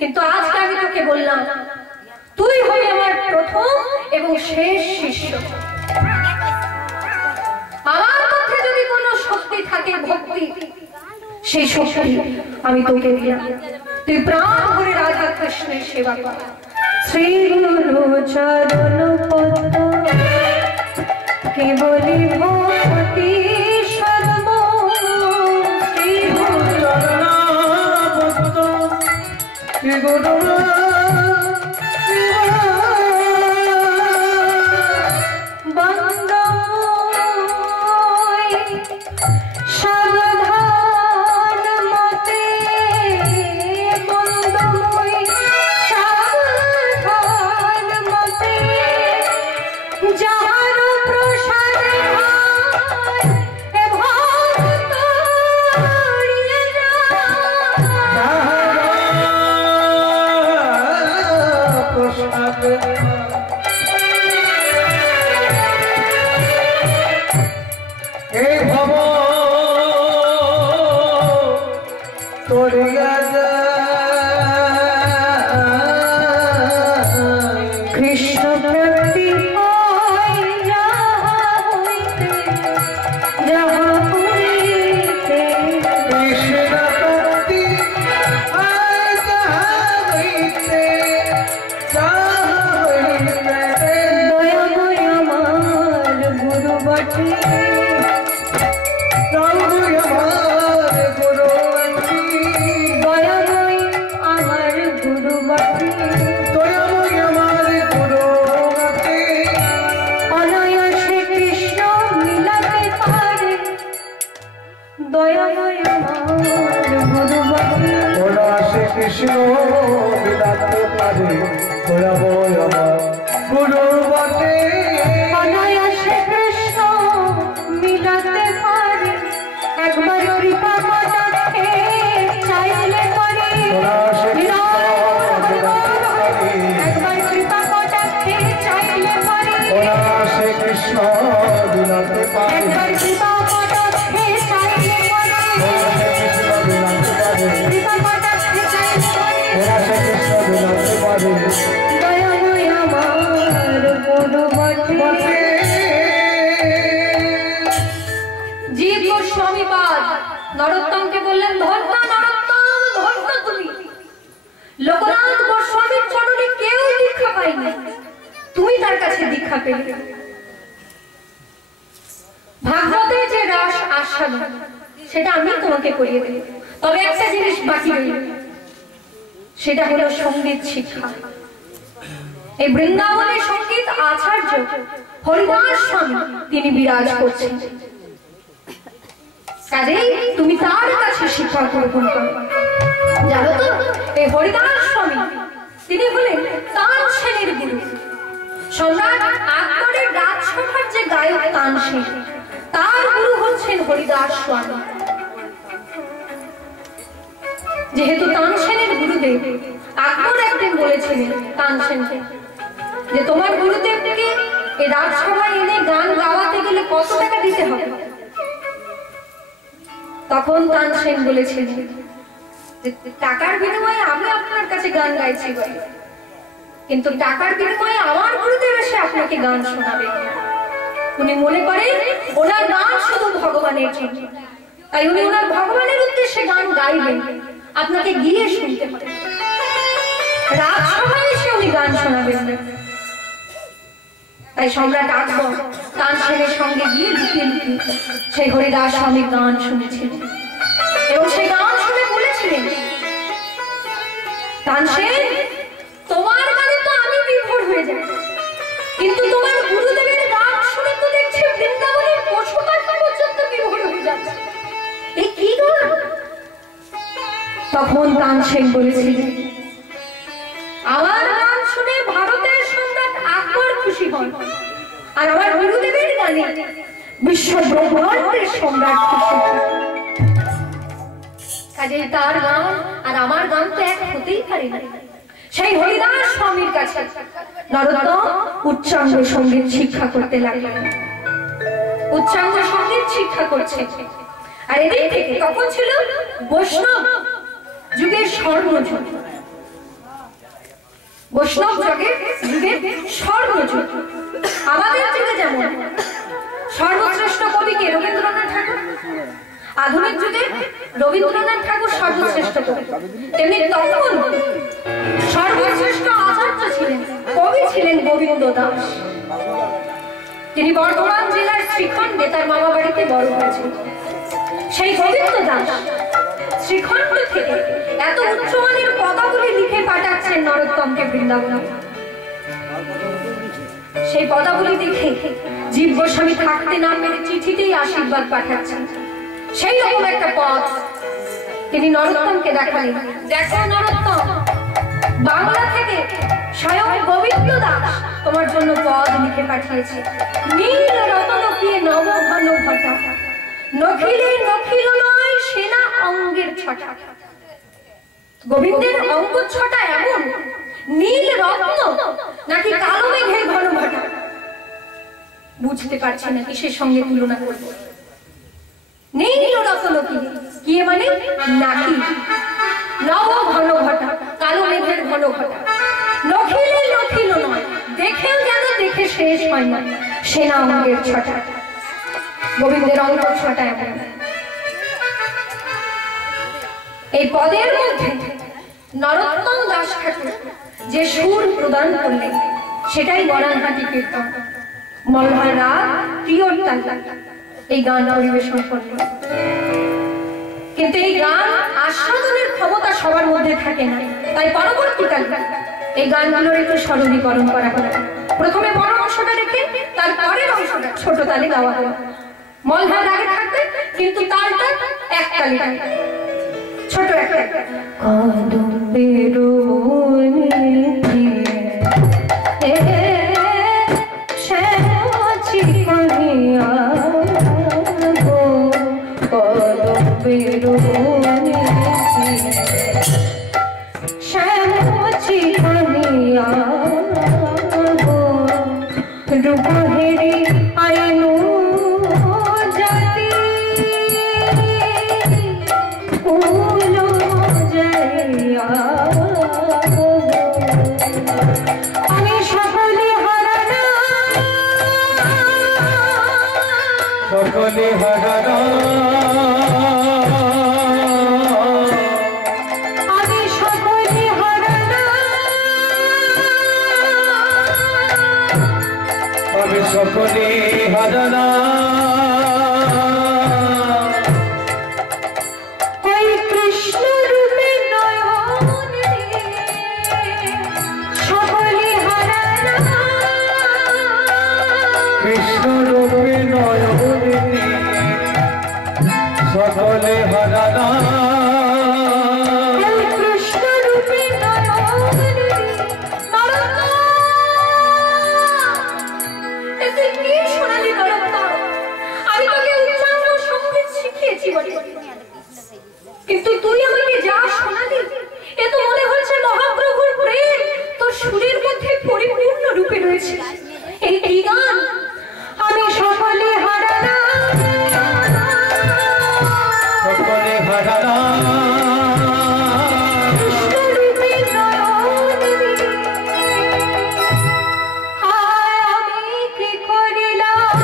কিন্তু আজকে আমি তোকে বললাম তুই হবি আমার প্রথম এবং শেষ শিষ্য। আমার মধ্যে যদি কোনো শক্তি থাকে ভক্তি, সেই শক্তি আমি তোকে দিলাম। তুই প্রাণ ভরে রাধা কৃষ্ণের সেবা কর। শ্রী গুরু চরণ পদ্ম কেবলি ভক্তি সর্ব, শ্রী গুরু চরণ পদ্ম শ্রী গুরু কৃষ্ণ মিলাতে পারে তোরা বল আমার গুরু বটে। অনায়াসে কৃষ্ণ মিলাতে পারে, একবার কৃপা কটাক্ষে চাইলে পারে। একবার কৃপা কটাক্ষে চাইলে পারে। অনায়াসে কৃষ্ণ মিলাতে পারে, একবার কৃপা কটাক্ষে চাইলে পারে। কৃপা কটাক্ষে চাইলে পারে। দয়াময় আমার গুরু বটে। জীব গোস্বামী পাদ নরোত্তমকে বললেন, ধন্য নরোত্তম, ধন্য তুমি। লোকনাথ গোস্বামীর চরণে কেউ দীক্ষা পায়নি, তুমি তার কাছে দীক্ষা পেলে। ভাগবতে যে রস আস্বাদন সেটা আমি তোমাকে করিয়ে দেব, তবে একটা জিনিস বাকি রইল, সেটা হলো সঙ্গীত শিক্ষা। এই বৃন্দাবনের সঙ্গীত আচার্য হরিদাস স্বামী তিনি বিরাজ করছেন, কাজেই তুমি তার কাছে শিক্ষা গ্রহণ করো। জানো তো এই হরিদাস স্বামী তিনি হলেন তানসেনের গুরু। সম্রাট আকবরের রাজসভার যে গায়ক তানসেন, তার গুরু হচ্ছেন হরিদাস স্বামী। যেহেতু তানসেনের গুরুদেব, আকবর একদিন বলেছিলেন তানসেনকে যে তোমার গুরুদেবকে এই রাজসভায় এনে গান গাওয়াতে গেলে কত টাকা দিতে হবে। তখন তানসেন বলেছিলেন যে টাকার বিনিময়ে আমি আপনার কাছে গান গাইছি বলে, কিন্তু টাকার বিনিময়ে আমার গুরুদেব এসে আপনাকে গান শোনাবে। উনি মনে করেন ওনার গান শুধু ভগবানের জন্য, তাই উনি ওনার ভগবানের উদ্দেশ্যে গান গাইবেন, আপনাকে গিয়ে শুনতে হবে, রাজসভায় এসে উনি গান শোনাবেন না। তাই সম্রাট আকবর তানসেনের সঙ্গে গিয়ে লুকিয়ে লুকিয়ে সেই হরিদাস স্বামীর গান শুনেছিলেন এবং সেই গান শুনে বলেছিলেন, তানসেন তোমার গানে তো আমি বিভোর হয়ে যাই, কিন্তু তোমার গুরুদেবের গান শুনে তো দেখছি বৃন্দাবনের পশুপাখি পর্যন্ত বিভোর হয়ে যাচ্ছে, এই কি গান? তখন তানসেন বলেছিলেন, আমার গান শুনে ভারতের সম্রাট আকবর খুশি হন, আর আমার গুরুদেবের গানে বিশ্ব ব্রহ্মাণ্ডের সম্রাট খুশি হন। কাজেই তার গান আর আমার গান তো এক হতেই পারে না। সেই হরিদাস স্বামীর কাছে নরোত্তম উচ্চাঙ্গ সঙ্গীত শিক্ষা করতে লাগলেন। উচ্চাঙ্গ সঙ্গীত শিক্ষা করছে, আর এদিক থেকে তখন ছিল বৈষ্ণব যুগের স্বর্ণযুগ। বৈষ্ণব যুগে স্বর্ণযুগ। আমাদের যুগে যেমন সর্বশ্রেষ্ঠ কবি কে? রবীন্দ্রনাথ ঠাকুর। আধুনিক যুগে রবীন্দ্রনাথ ঠাকুর সর্বশ্রেষ্ঠ কবি, তেমনি তখন সর্বশ্রেষ্ঠ আচার্য ছিলেন, কবি ছিলেন গোবিন্দ দাস। তিনি বর্ধমান জেলার শ্রীখণ্ডে তার মামা বাড়িতে বড় হয়েছেন। সেই গোবিন্দ দাস শ্রীখণ্ড থেকে এত উচ্চমানের পদাবলী লিখে পাঠাচ্ছেন নরোত্তমকে বৃন্দাবনে। সেই পদাবলী দেখে জীব গোস্বামী থাকতে না পেরে চিঠিতেই আশীর্বাদ পাঠাচ্ছেন। সেই রকম একটা পদ তিনি নরোত্তমকে দেখালেন। দেখো নরোত্তম, বাংলা থেকে স্বয়ং গোবিন্দ দাস তোমার জন্য পদ লিখে পাঠিয়েছে। নীল রতনকিয়ে নব ঘন ঘটা, নখিলে নখিল নয় সেনা অঙ্গের ছটা। গোবিন্দের অঙ্গ ছটা এমন, নীল রত্ন নাকি কালো মেঘের ঘন ঘটা, বুঝতে পারছি না কিসের সঙ্গে তুলনা করবো। নীল রতনকি কি মানে নাকি, নব ঘন ঘটা কালো মেঘের ঘন ঘটা, নখিলে নখিল নয় দেখেও যেন দেখে শেষ হয় না সেনা অঙ্গের ছটা। গোবিন্দের অঙ্গ ছটা এমন। এই পদের মধ্যে নরোত্তম দাস ঠাকুর যে সুর প্রদান করলেন সেটাই বরানহাটি কীর্তন। মলহার রাগ প্রিয়র তাল এই গান পরিবেশন করলেন। কিন্তু এই গান আস্বাদনের ক্ষমতা সবার মধ্যে থাকে না, তাই পরবর্তীকালে এই গানগুলোর একটু সরলীকরণ করা হয়। প্রথমে বড় অংশটা রেখে তার পরের অংশটা ছোট তালে গাওয়া হয়। মলহার রাগে থাকবে কিন্তু তালটা এক তালে থাকবে, ছোট একটা। সকলে হারানা আমি সকলে হারানা, আমি সকলে হারানা ওই কৃষ্ণ রূপে নয়নে সকলে হারানা, কৃষ্ণ রূপে নয়নে সকলে হারানা কৃষ্ণ রূপে নয়নে। এতে কি শোনালি নরোত্তম? আমি তোকে উচ্চাঙ্গ সঙ্গীত শিখিয়েছি বলে, কিন্তু তুই আমাকে যা শোনালি এ তো মনে হচ্ছে মহাপ্রভুর প্রেম তোর সুরের মধ্যে পরিপূর্ণ রূপে রয়েছে। এই কি গান? আমি সকলে হারানা, সকলে হারানা কৃষ্ণ রূপে নয়নে। হায় আমি কি করিলাম,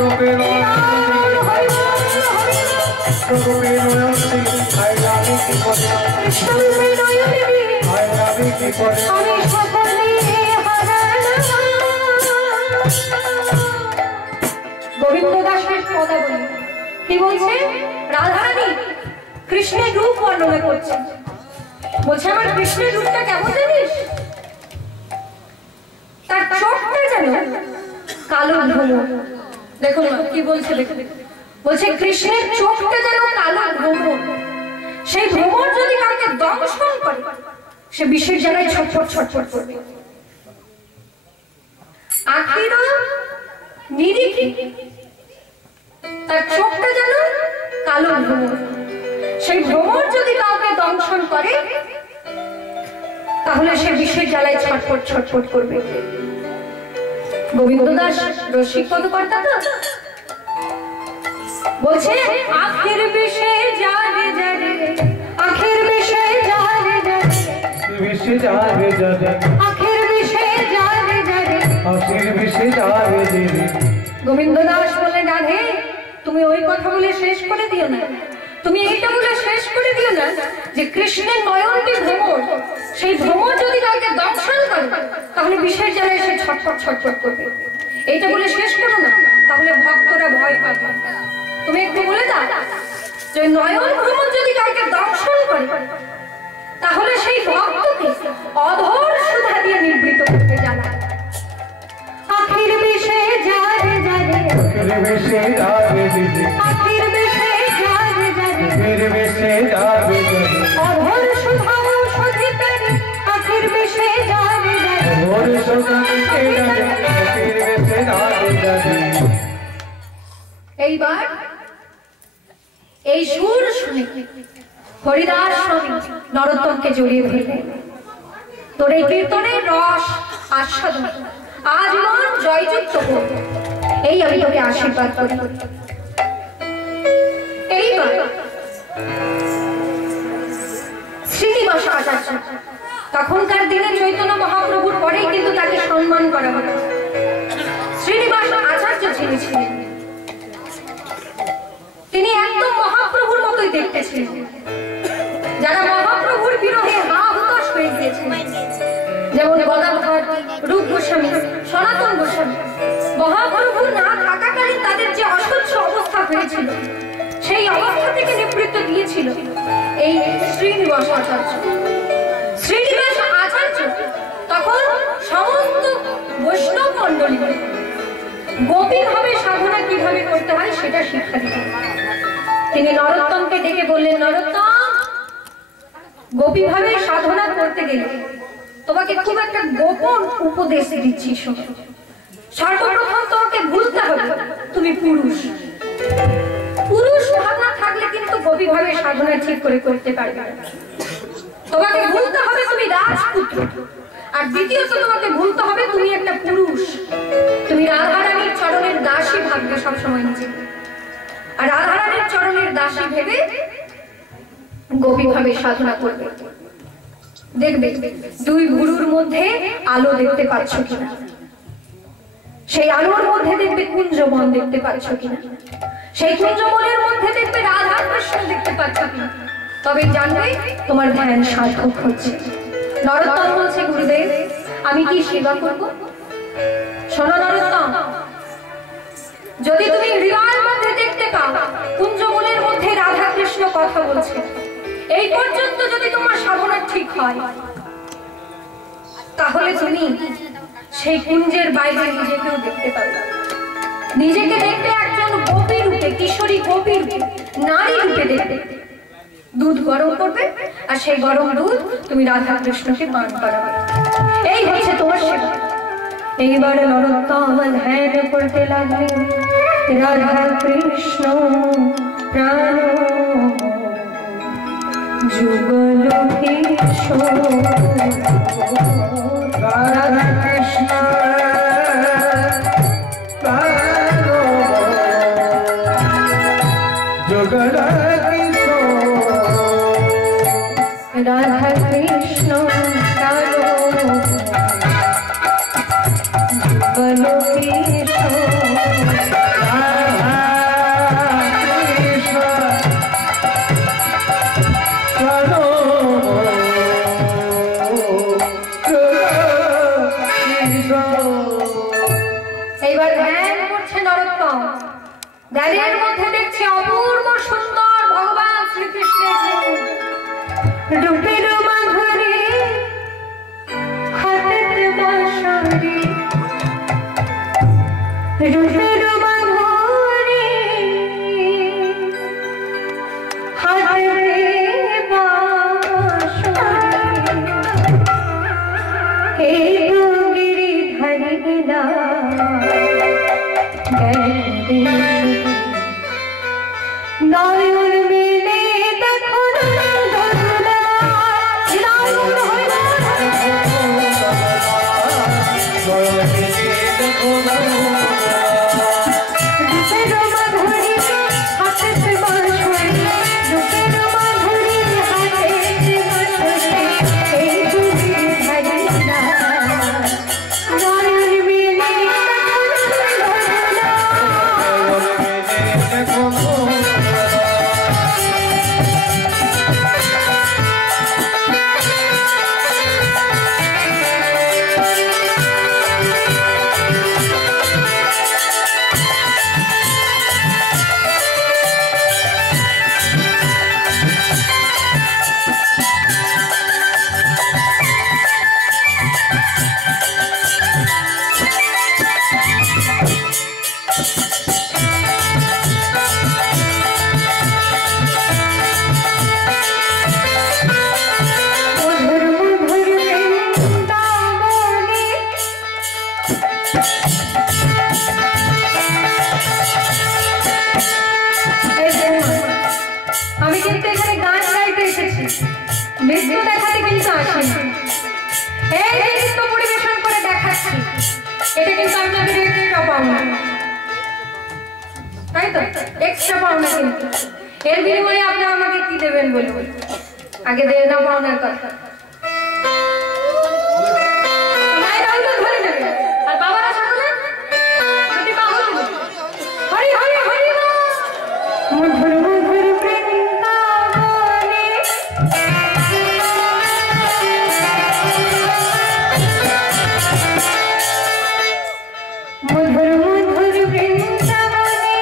রূপে রূপে নয়নে আমি কি করে, কৃষ্ণ রূপে নয়নে আমি কি করে আমি সকলে হারানা। গোবিন্দ দাসের পদাবলী কি বলছে? রাধারানী কৃষ্ণের রূপ বর্ণনা করছে, বলছে আমার কৃষ্ণের রূপটা কেমন জানিস? তার চোখটা যেন কালো ভ্রমর। দেখুন কি বলছে, দেখুন বলছে কৃষ্ণের চোখটা যেন কালো ভ্রমর। সেই ভ্রমর যদি কাউকে দংশন করে সে বিষের জায়গায় ছটফট ছটফট করবে। আখিরও নিরিখি, তার চোখটা যেন কালো ভ্রমর। সেই ভ্রমর যদি কাউকে দংশন করে তাহলে সে বিষের জ্বালায় ছটফট ছটফট করবে। গোবিন্দ দাস রসিক পদকর্তা তো বলছে আখের বিষে যারে যারে, আখের বিষে যারে যারে, বিষে যারে যারে, আখের হাসির বিষে যাবে দেবে। গোবিন্দ দাস বলে রাধে তুমি ওই কথা বলে শেষ করে দিও না, তুমি এইটা বলে শেষ করে দিও না যে কৃষ্ণের নয়নটি ভ্রমর, সেই ভ্রমর যদি কাউকে দর্শন করে তাহলে বিষের জ্বালায় সে ছটফট ছটফট করবে। এইটা বলে শেষ করো না, তাহলে ভক্তরা ভয় পাবে। তুমি একটু বলে দাও যে নয়ন ভ্রমর যদি কাউকে দর্শন করে তাহলে সেই ভক্তকে অধর সুধা দিয়ে নিবৃত করতে জানা। আখির বিষে যারে যারে, আখির বিষে যাবে দেবে। আখির বিষে যারে যারে, আখির বিষে যাবে দেবে। অধর সুধা ঔষধি পেরে আখির বিষে যারে যারে, অধর সুধা বিষে যাবে, আখির বিষে যাবে দেবে। এইবার এই সুর শুনে হরিদাস স্বামী নরোত্তমকে জড়িয়ে ধরলেন। তোর এই কীর্তনের রস আস্বাদন আজীবন জয়যুক্ত হোক, এই আমি তোকে আশীর্বাদ করি। এইবার শ্রীনিবাস আচার্য, তখনকার দিনে চৈতন্য মহাপ্রভুর পরেই কিন্তু তাকে সম্মান করা হতো। শ্রীনিবাস আচার্য যিনি ছিলেন তিনি একদম মহাপ্রভুর মতোই দেখতে ছিলেন। যারা মহাপ্রভুর বিরহে হা হুতাশ হয়ে গিয়েছেন, যেমন গদাধর, রূপ গোস্বামী, সনাতন গোস্বামী, মহাপ্রভু না থাকাকালীন তাদের যে অসহ্য অবস্থা হয়েছিল সেই অবস্থা থেকে নিবৃত্ত দিয়েছিল এই শ্রীনিবাস আচার্য। শ্রীনিবাস আচার্য তখন সমস্ত বৈষ্ণব মণ্ডলী গোপীভাবে সাধনা কিভাবে করতে হয় সেটা শিক্ষা দিতেন। তিনি নরোত্তমকে ডেকে বললেন, নরোত্তম, গোপীভাবে সাধনা করতে গেলে তোমাকে খুব একটা গোপন উপদেশ দিচ্ছি। সর্বপ্রথম তোমাকে ভুলতে হবে তুমি পুরুষ। পুরুষ ভাবনা থাকলে কিন্তু গোপীভাবে সাধনা ঠিক করে করতে পারবে না। তোমাকে ভুলতে হবে তুমি রাজপুত্র, আর দ্বিতীয়ত তোমাকে ভুলতে হবে তুমি একটা পুরুষ। তুমি রাধারানীর চরণের দাসী ভাববে সবসময় নিজেকে, আর রাধারানীর চরণের দাসী ভেবে গভীরভাবে সাধনা করবে। দেখবে দুই গুরুর মধ্যে আলো দেখতে পাচ্ছ কিনা, সেই আলোর মধ্যে দেখবে কুঞ্জবন দেখতে পাচ্ছ কিনা, সেই কুঞ্জবনের মধ্যে দেখবে রাধা কৃষ্ণ দেখতে পাচ্ছ কিনা, তবে জানবে তোমার ধ্যান সার্থক হচ্ছে। নরোত্তম বলছে, গুরুদেব আমি কি সেবা করব? শোনো নরোত্তম, যদি তুমি হৃদয়ের মধ্যে দেখতে পাও কুঞ্জবনের মধ্যে রাধা কৃষ্ণ কথা বলছে, এই পর্যন্ত যদি তোমার সাধনা ঠিক হয়, তাহলে তুমি সেই কুঞ্জের বাইরে নিজেকেও দেখতে পাবে। নিজেকে দেখতে একজন গোপী রূপে, কিশোরী গোপী রূপে, নারী রূপে দেখবে। দুধ গরম করবে আর সেই গরম দুধ তুমি রাধা কৃষ্ণকে পান করাবে, এই হচ্ছে তোমার সেবা। এইবার নরোত্তম ধ্যান করতে লাগলেন, রাধা কৃষ্ণ প্রাণ যুগল কিশোর, রাধা কৃষ্ণ প্রাণ যুগল কিশোর, রাধা কৃষ্ণ প্রাণ যুগল কিশোর, এইবার ধ্যান করছে নরোত্তম। ধ্যানের মধ্যে দেখছে অপূর্ব সুন্দর ভগবান শ্রীকৃষ্ণের রূপের মাধুরী, হাতের বাঁশরি, রূপের মাধুরী, হাতের বাঁশরি, এই গিরিধারী বিনা নয়ন মিলে দেখো মিলে নৃত্য দেখাতে কিন্তু আসি না, এই যে নৃত্য পরিবেশন করে দেখাচ্ছি এটা কিন্তু আপনাদের এক্সট্রা পাওনা, তাই তো? এক্সট্রা পাওনা কিন্তু। এর বিনিময়ে আপনারা আমাকে কি দেবেন বলুন? আগে দিয়ে দাও পাওনার কথা। আর বাবারা সকলে যদি বাহুল হরি হরি হরি মধুর মধুর বৃন্দাবনে মধুর মধুর বৃন্দাবনে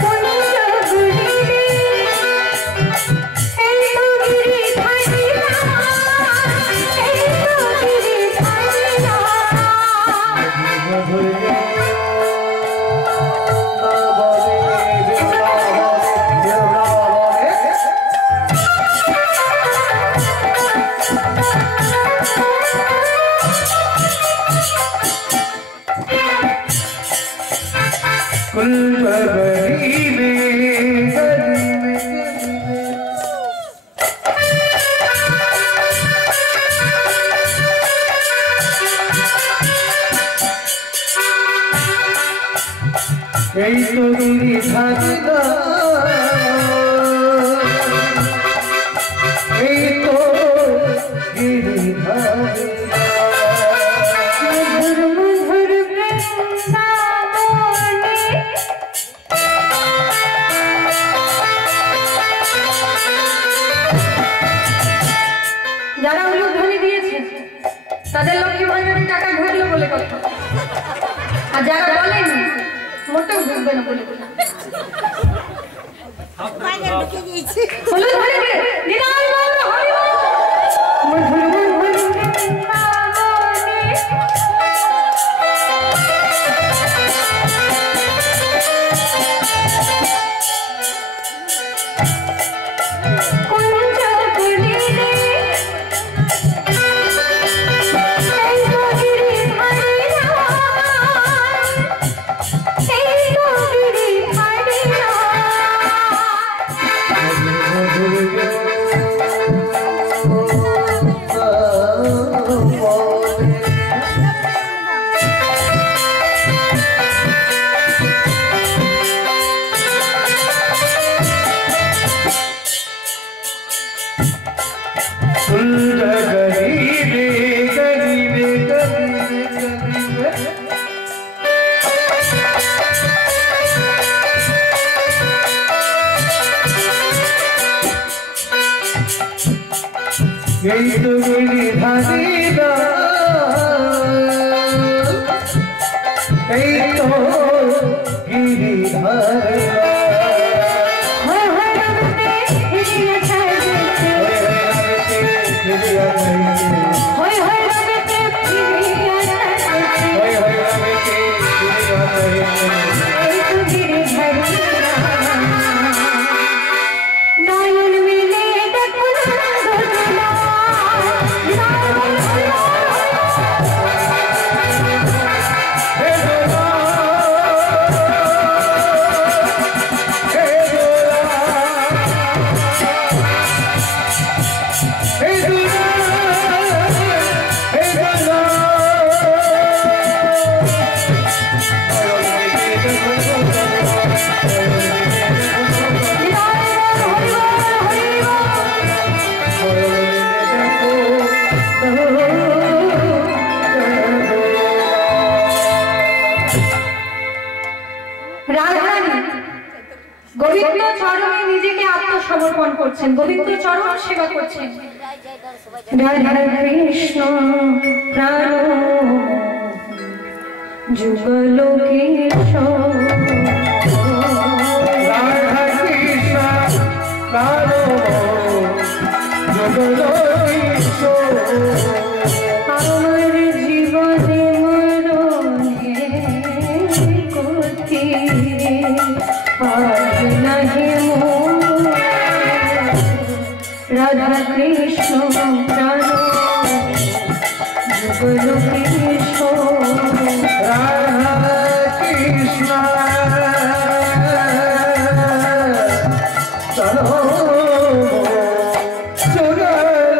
কুঞ্জ গুলিরে এই তো গিরিধারী এই তো গিরিধারী এই তো গিরিধারী এই তো গিরিধারী মধুর মধুর বৃন্দাবনে যারা উলুধ্বনি দিয়েছেন তাদের লক্ষ্মী ভান্ডারের টাকা ঢুকলো বলে কথা, আর যারা বলেনি মোটেও ঢুকবে না বলে কথা। মধুর মধুর বৃন্দাবনে কুঞ্জ গুলিরে এই তো গিরিধারী এই তো গিরিধারী এই তো গিরিধারী এই তো গিরিধারী নয়ন মিলে দেখুন গোবিন্দ চরণে নিজেকে আত্মসমর্পণ করছেন, গোবিন্দ চরণ সেবা করছেন। রাধা কৃষ্ণ প্রাণ যুগল কেশব, রাধা কৃষ্ণ প্রাণ যুগল কেশব, আমার জীবনে মরণে কোথি আজ নাহি মোর। রাধা কৃষ্ণ প্রাণ যুগল কেশব, রাধা কৃষ্ণ প্রাণ যুগল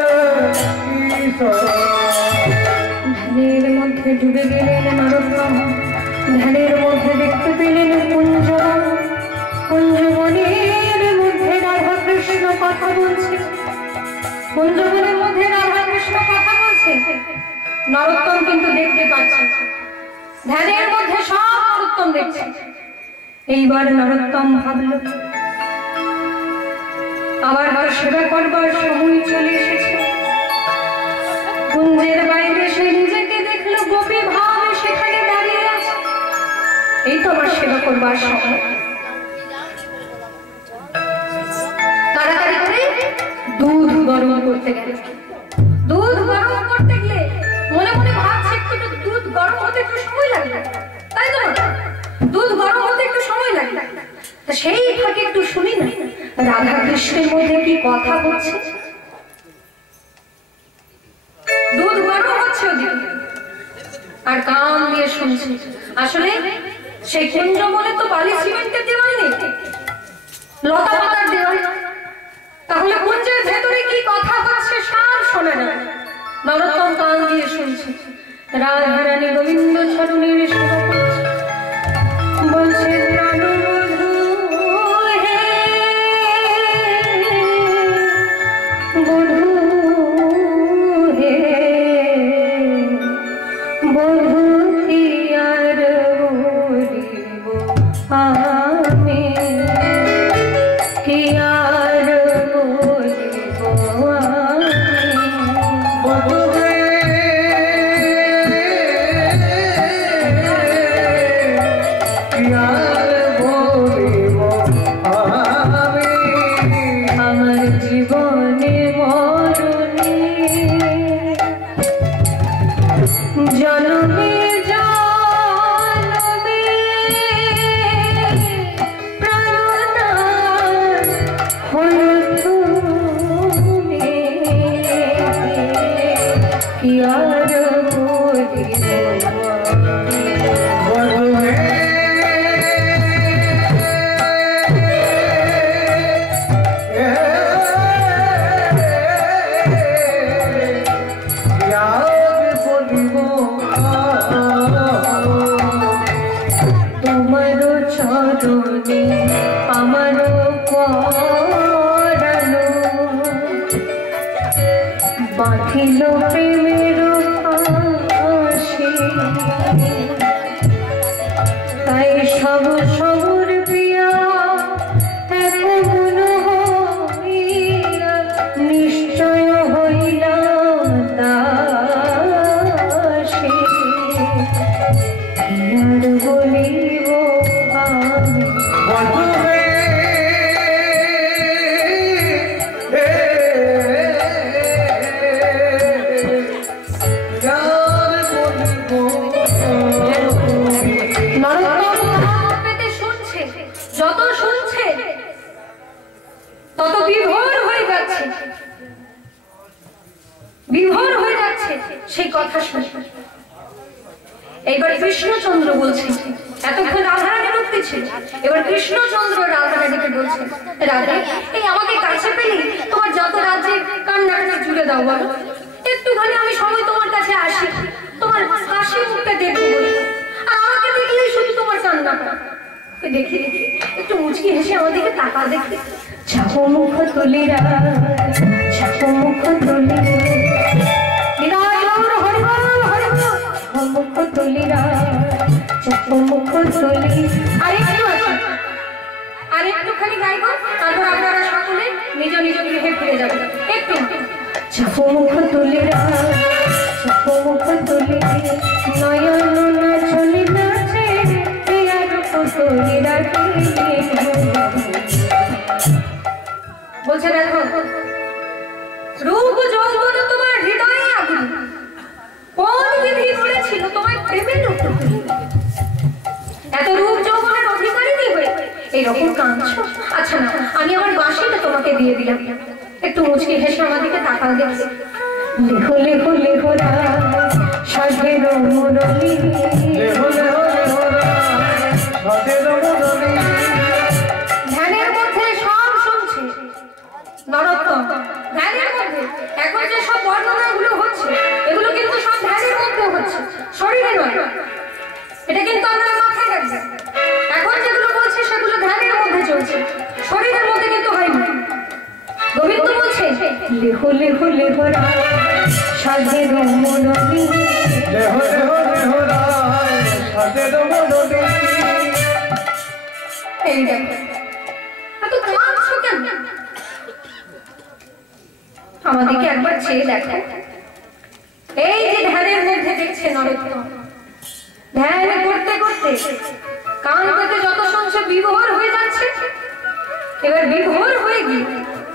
ডুবে গেলেন নরোত্তম। ধ্যানের মধ্যে দেখতে পেলেন কুঞ্জবন। কুঞ্জবনের মধ্যে রাধা কৃষ্ণ কথা বলছে। কুঞ্জবনের মধ্যে রাধা কৃষ্ণ কথা বলছে। নরোত্তম কিন্তু দেখতে পাচ্ছে, ধ্যানের মধ্যে সব নরোত্তম দেখছে। এইবার নরোত্তম ভাবল, আবার সেবা করবার সময় চলে এসেছে। কুঞ্জের বাইরে সে নিজেকে দেখলো গোপী ভাবে সেখানে দাঁড়িয়ে আছে। এই তো আমার সেবা করবার সময়। তাড়াতাড়ি করে দুধ গরম করতে গেল। দুধ গরম করতে গেলে মনে মনে ভাবছে একটু দুধ গরম হতে একটু সময় লাগবে, তাই তো? দুধ গরম হতে একটু সময় লাগবে। তা সেই ফাঁকে একটু শুনি না রাধা কৃষ্ণের মধ্যে কি কথা হচ্ছে। দুধ গরম হচ্ছে ওদিকে, আর কান দিয়ে শুনছে। আসলে সেই কুঞ্জ বলে তো বালি সিমেন্টের দেওয়াল নেই, লতা পাতার দেওয়াল। তাহলে কুঞ্জের ভেতরে কি কথা হচ্ছে সব শোনা যায়। নরোত্তম কান দিয়ে শুনছে। রাধা রানী গোবিন্দ চরণের সেবা করছে, বলছে প্রাণবন্ধু হে বধূ হে বধূ কি আর বলিব আমি, কি আর বলিব আমি। বধূ আমার জীবনে মরণে জন্মে জন্মে প্রাণনাথ হলো তুমি, কি আর বলিব তোমারও চরণে আমারও পরানো বাঁধিল প্রেমের ফাঁসি, তাই সব সবর প্রিয়া এমন হইলা নিশ্চয় হইলা দাসী, আর বলিব আমি। যত শুনছে তত বিভোর হয়ে যাচ্ছে, বিভোর হয়ে যাচ্ছে সেই কথা শুনে। এইবার কৃষ্ণচন্দ্র বলছে, এতক্ষণ রাধারানী রূপতে ছিল, এবার কৃষ্ণচন্দ্র রাধারানীকে বলছে, রাধা এই আমাকে কাছে পেলে তোমার যত রাজ্যে কান্নাকাটি জুড়ে দাও বলো, একটুখানি আমি সময় তোমার কাছে আসি, তোমার হাসি মুখটা দেখবো বলি, আর আমাকে দেখলেই শুধু তোমার কান্না দেখি দেখি একটু মুচকি হেসে আমাদেরকে তাকা দেখি। ছাপো মুখ তুলিরা ছাপো মুখ তুলি মুখ তুলিরা ছাপো মুখ তুলি। আর একটুখানি গাইব, তারপর আপনারা সকলে নিজ নিজ গৃহে ফিরে যাবেন। একটু ছাপো মুখ তুলিরা ছাপো মুখ তুলি নয়ন না চলি নাচে বলছে, দেখো রূপ যৌবন তোমার হৃদয়ে আগুন, কোন বিধি করেছিল তোমায় প্রেমের রূপ, এত রূপ যৌবনের অধিকারী কি হয়ে এইরকম কাঁদছ? আচ্ছা না, আমি আমার বাঁশিটা তোমাকে দিয়ে দিলাম, একটু মুচকি হেসে আমাদেরকে তাকাও দেখি। লেখো লেখো লেখো সাধের মুরলী, ধ্যানের মধ্যে সব শুনছে নরোত্তম, ধ্যানের মধ্যে এখন যে সব বর্ণনাগুলো হচ্ছে এগুলো কিন্তু সব ধ্যানের মধ্যে হচ্ছে, শরীরে নয়। এটা কিন্তু আপনারা মাথায় রাখবেন। এখন যেগুলো বলছে সেগুলো ধ্যানের মধ্যে চলছে, শরীরের মধ্যে কিন্তু হয়নি। গোবিন্দ বলছে লেহো লেহো লেহো রায় সাজে রমণী, লেহো লেহো লেহো রায় সাজে রমণী। এই দেখো এত কাঁদছো কেন? আমাদেরকে একবার চেয়ে দেখো। এই যে ধ্যানের মধ্যে দেখছে নরোত্তম, ধ্যান করতে করতে কান পেতে যত শুনছে বিভোর হয়ে যাচ্ছে। এবার বিভোর হয়ে গিয়ে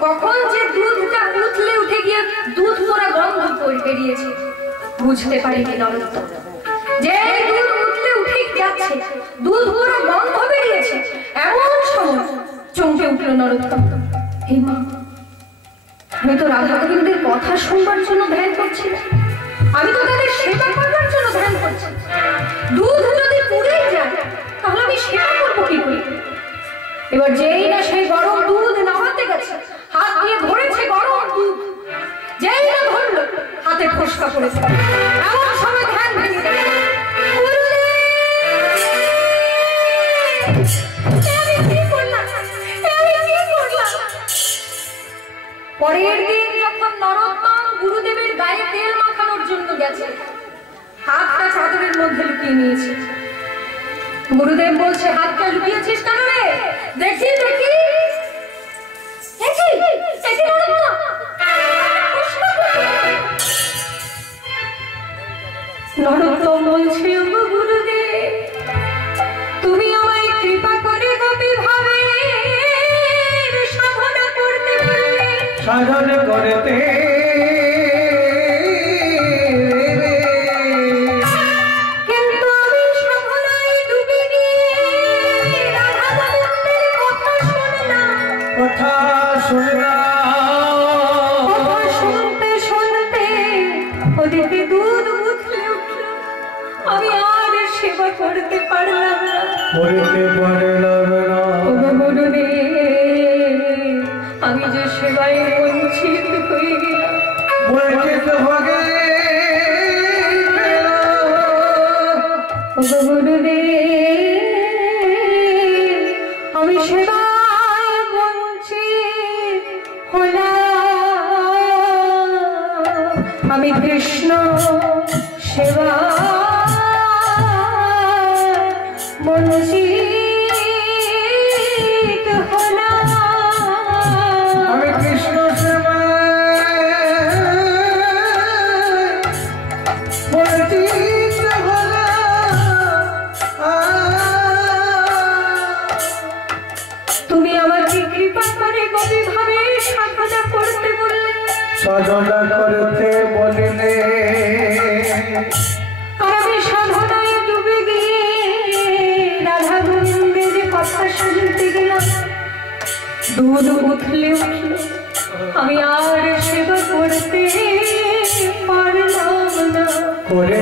কখন যে দুধটা উঠলে উঠে গিয়ে দুধ মোরা গন্ধ বেরিয়েছে বুঝতে পারিনি নরোত্তম। যে দুধ উঠলে উঠে যাচ্ছে, দুধ মোরা গন্ধ বেরিয়েছে, এমন সময় চমকে উঠল নরোত্তম। এই মা, আমি তো রাধা গোবিন্দের কথা শুনবার জন্য ধ্যান করছি, আমি তো তাদের সেবা করবার জন্য ধ্যান করছি। দুধ যদি পুড়ে যায় তাহলে আমি সেবা করবো কি করে? এবার যেই না সেই গরম দুধ নামাতে গেছে, হাত দিয়ে ধরেছে গরম দুধ, যেই না ধরলো হাতে ফসকা পড়েছে। এমন সময় ধ্যান ভেঙে গেল। পরের দিন যখন নরোত্তম গুরুদেবের গায়ে তেল মাখানোর জন্য গেছে, হাতটা চাদরের মধ্যে লুকিয়ে নিয়েছে। গুরুদেব বলছে হাতটা লুকিয়েছিস কেন রে? দেখি দেখি নরোত্তম বলছে গুরুদেব তুমি আমায় কৃপা করে গোপী ভাবে সাধনা করতে বললে। সাধনা করতে কিন্তু আমি সাধনায় ডুবে গিয়ে রাধা গোবিন্দের কথা শুনলাম। কথা শুনতে শুনতে ওদিকে দুধ উঠলে উঠল, আমি আর সেবা করতে পারলাম না। আমি যে সেবায় বঞ্চিত হয়ে গেলাম। আমি সেবায় বঞ্চিত হলাম, আমি কৃষ্ণ সেবা বঞ্চিত হলাম। আমি কৃষ্ণ সেবা বঞ্চিত হলাম। তুমি আমাকে কৃপা করে গোপী ভাবে সাধনা করতে বললে। সাধনা করতে বলিলে আর আমি সাধনায় ডুবে গিয়ে রাধা গোবিন্দের কথা শুনতে গেলাম। দুধ উঠলে উঠল, আমি আর সেবা করতে পারলাম না। করে